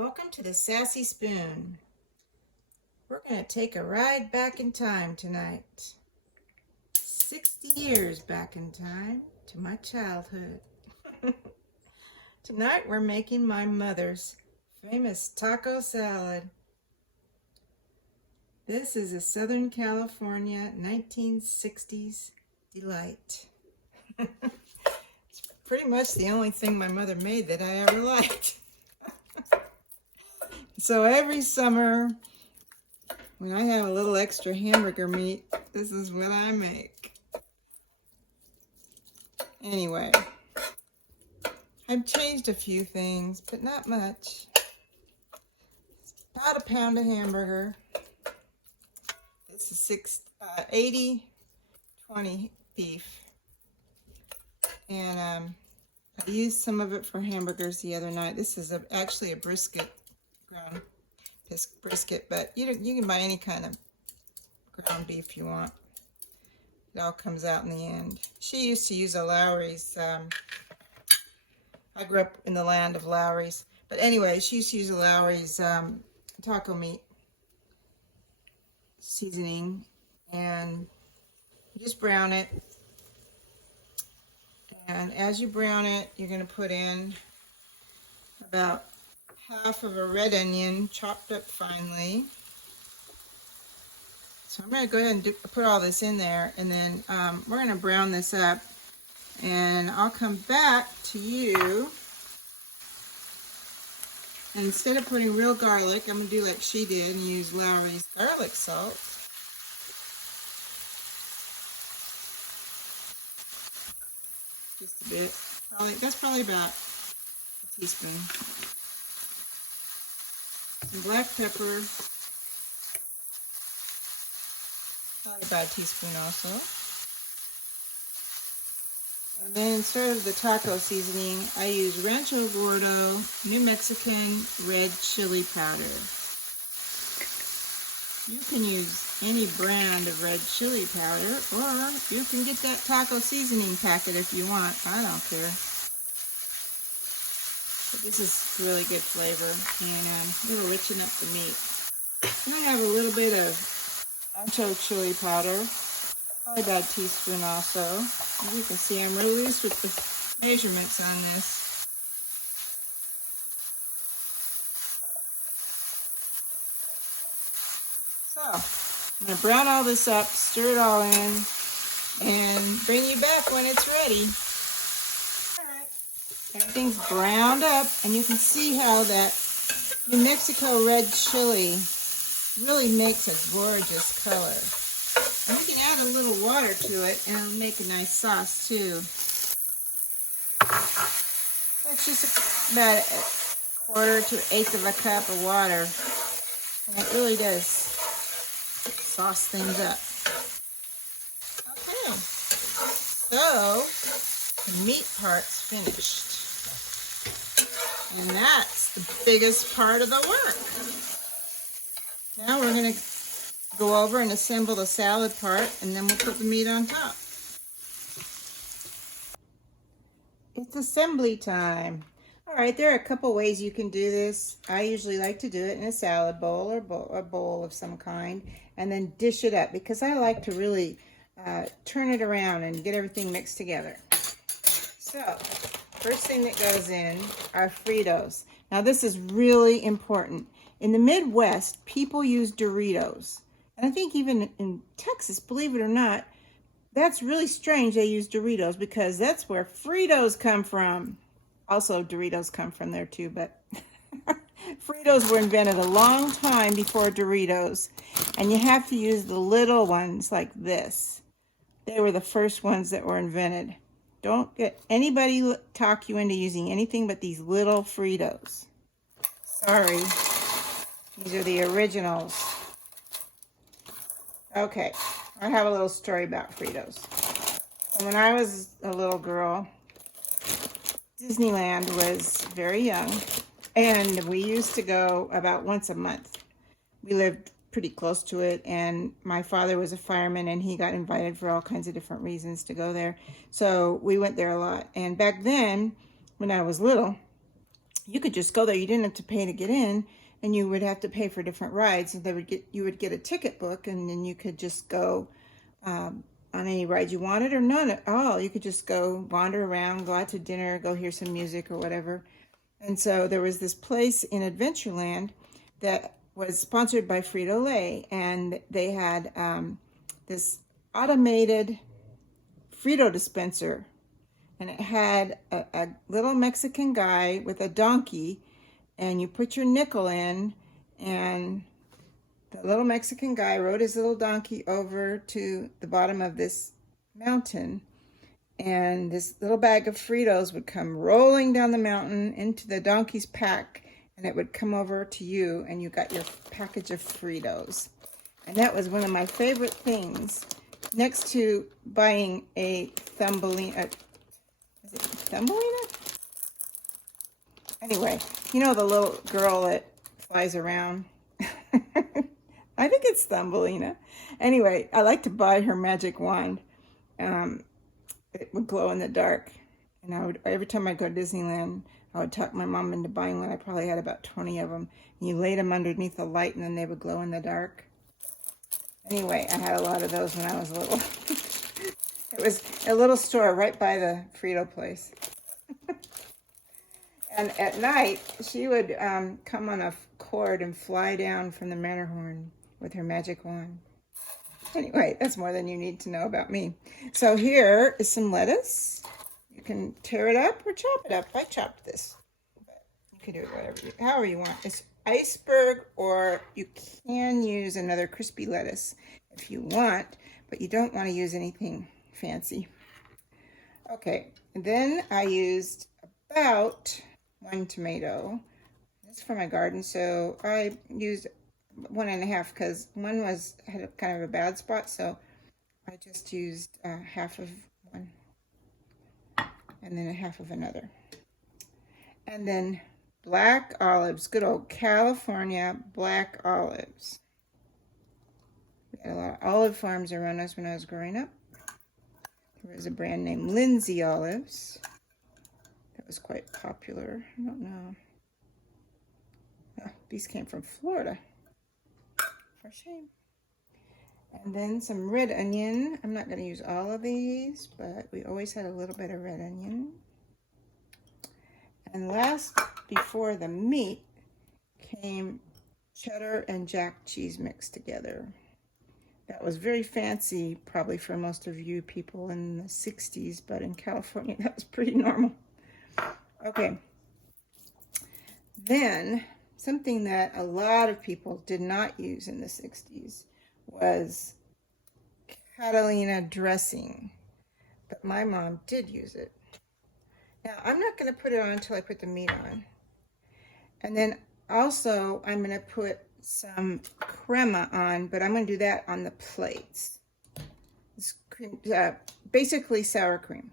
Welcome to the Sassy Spoon. We're going to take a ride back in time tonight. 60 years back in time to my childhood. Tonight we're making my mother's famous taco salad. This is a Southern California 1960s delight. It's pretty much the only thing my mother made that I ever liked. So every summer, when I have a little extra hamburger meat, this is what I make. Anyway, I've changed a few things, but not much. It's about a pound of hamburger. This is 80-20 beef. And I used some of it for hamburgers the other night. This is actually a brisket. Ground brisket, but you can buy any kind of ground beef you want. It all comes out in the end. She used to use a Lowry's. I grew up in the land of Lowry's, but anyway, she used to use a Lowry's taco meat seasoning, and you just brown it. And as you brown it, you're going to put in about half of a red onion chopped up finely. So I'm going to go ahead and put all this in there, and then we're going to brown this up, and I'll come back to you. And instead of putting real garlic, I'm going to do like she did and use Lowry's garlic salt. Just a bit. That's probably about a teaspoon. Some black pepper, probably about a teaspoon also. And then instead of the taco seasoning, I use Rancho Gordo New Mexican red chili powder. You can use any brand of red chili powder, or you can get that taco seasoning packet if you want. I don't care. But this is really good flavor, and it'll richen up the meat. And I have a little bit of ancho chili powder, probably about a teaspoon also. As you can see, I'm really loose with the measurements on this. So, I'm going to brown all this up, stir it all in, and bring you back when it's ready. Everything's browned up, and you can see how that New Mexico red chili really makes a gorgeous color. And you can add a little water to it, and it'll make a nice sauce too. That's just about a quarter to an eighth of a cup of water, and it really does sauce things up. Okay, so the meat part's finished. And that's the biggest part of the work. Now we're going to go over and assemble the salad part, and then we'll put the meat on top. It's assembly time. All right, there are a couple ways you can do this. I usually like to do it in a salad bowl or a bowl of some kind, and then dish it up, because I like to really turn it around and get everything mixed together. So, first thing that goes in are Fritos. Now this is really important. In the Midwest, people use Doritos. And I think even in Texas, believe it or not, that's really strange they use Doritos, because that's where Fritos come from. Also, Doritos come from there too, but Fritos were invented a long time before Doritos. And you have to use the little ones like this. They were the first ones that were invented. Don't get anybody talk you into using anything but these little Fritos. Sorry. These are the originals. Okay, I have a little story about Fritos. When I was a little girl, Disneyland was very young, and we used to go about once a month. We lived pretty close to it, and my father was a fireman, and he got invited for all kinds of different reasons to go there. So we went there a lot. And back then, when I was little, you could just go there. You didn't have to pay to get in, and you would have to pay for different rides. And you would get a ticket book, and then you could just go on any ride you wanted or none at all. You could just go wander around, go out to dinner, go hear some music or whatever. And so there was this place in Adventureland that was sponsored by Frito-Lay, and they had this automated Frito dispenser, and it had a little Mexican guy with a donkey, and you put your nickel in, and the little Mexican guy rode his little donkey over to the bottom of this mountain, and this little bag of Fritos would come rolling down the mountain into the donkey's pack, and it would come over to you, and you got your package of Fritos. And that was one of my favorite things, next to buying a Thumbelina. Is it Thumbelina? Anyway, you know the little girl that flies around? I think it's Thumbelina. Anyway, I like to buy her magic wand. It would glow in the dark. And every time I go to Disneyland, I would talk my mom into buying one. I probably had about 20 of them. And you laid them underneath the light, and then they would glow in the dark. Anyway, I had a lot of those when I was little. It was a little store right by the Frito place. And at night, she would come on a cord and fly down from the Matterhorn with her magic wand. Anyway, that's more than you need to know about me. So here is some lettuce. You can tear it up or chop it up. I chopped this, but you can do it however you want. It's iceberg, or you can use another crispy lettuce if you want, but you don't want to use anything fancy. Okay, and then I used about 1 tomato. That's for my garden, so I used 1.5 because one had kind of a bad spot, so I just used half of one and then a half of another. And then black olives, good old California black olives. We had a lot of olive farms around us when I was growing up. There was a brand named Lindsay Olives that was quite popular. I don't know. Oh, these came from Florida. For shame. And then some red onion. I'm not going to use all of these, but we always had a little bit of red onion. And last, before the meat, came cheddar and jack cheese mixed together. That was very fancy, probably for most of you people in the 60s, but in California, that was pretty normal. Okay. Then, something that a lot of people did not use in the 60s was Catalina dressing, but my mom did use it. Now, I'm not going to put it on until I put the meat on. And then also, I'm going to put some crema on, but I'm going to do that on the plates. It's cream, basically sour cream.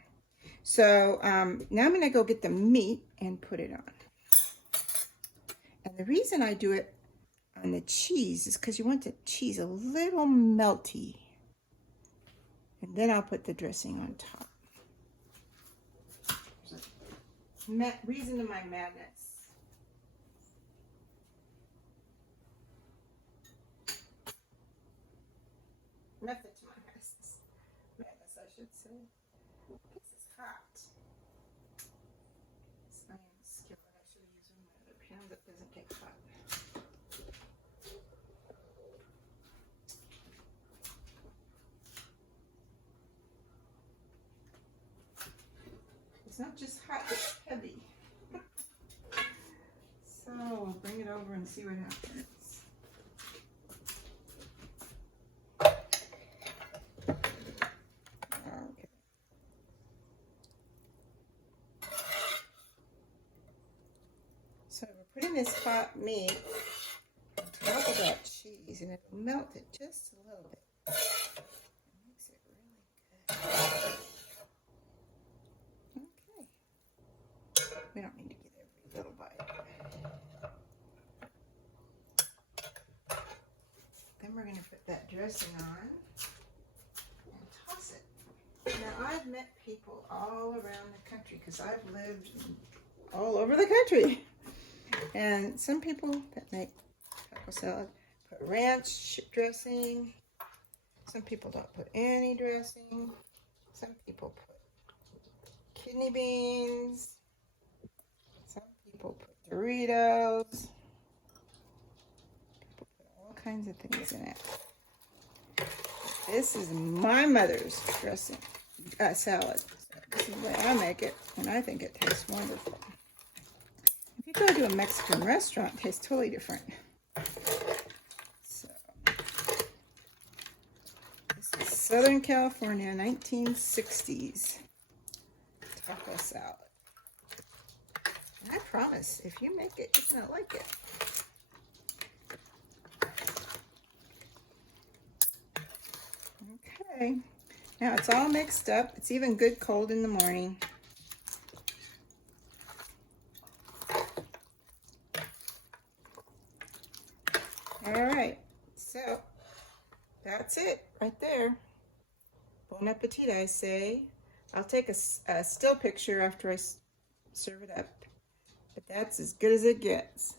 So now I'm going to go get the meat and put it on. And the reason I do it on the cheese is because you want the cheese a little melty. And then I'll put the dressing on top. Reason to my madness. Method to my madness, I should say. This is hot. This iron skillet, I should have used one of my other pans that doesn't get hot. It's not just hot, it's heavy. So we'll bring it over and see what happens. Okay. So we're putting this hot meat on top of that cheese, and it'll melt it just a little bit. It makes it really good. We don't need to get every little bite. Then we're going to put that dressing on and toss it. Now, I've met people all around the country because I've lived all over the country. And some people that make taco salad put ranch dressing. Some people don't put any dressing. Some people put kidney beans. Some people put Doritos. People put all kinds of things in it. This is my mother's dressing salad. So this is the way I make it, and I think it tastes wonderful. If you go to a Mexican restaurant, it tastes totally different. So this is Southern California, 1960s taco salad. And I promise, if you make it, you're gonna like it. Okay, now it's all mixed up. It's even good cold in the morning. All right, so that's it right there. Bon appetit, I say. I'll take a still picture after I serve it up, but that's as good as it gets.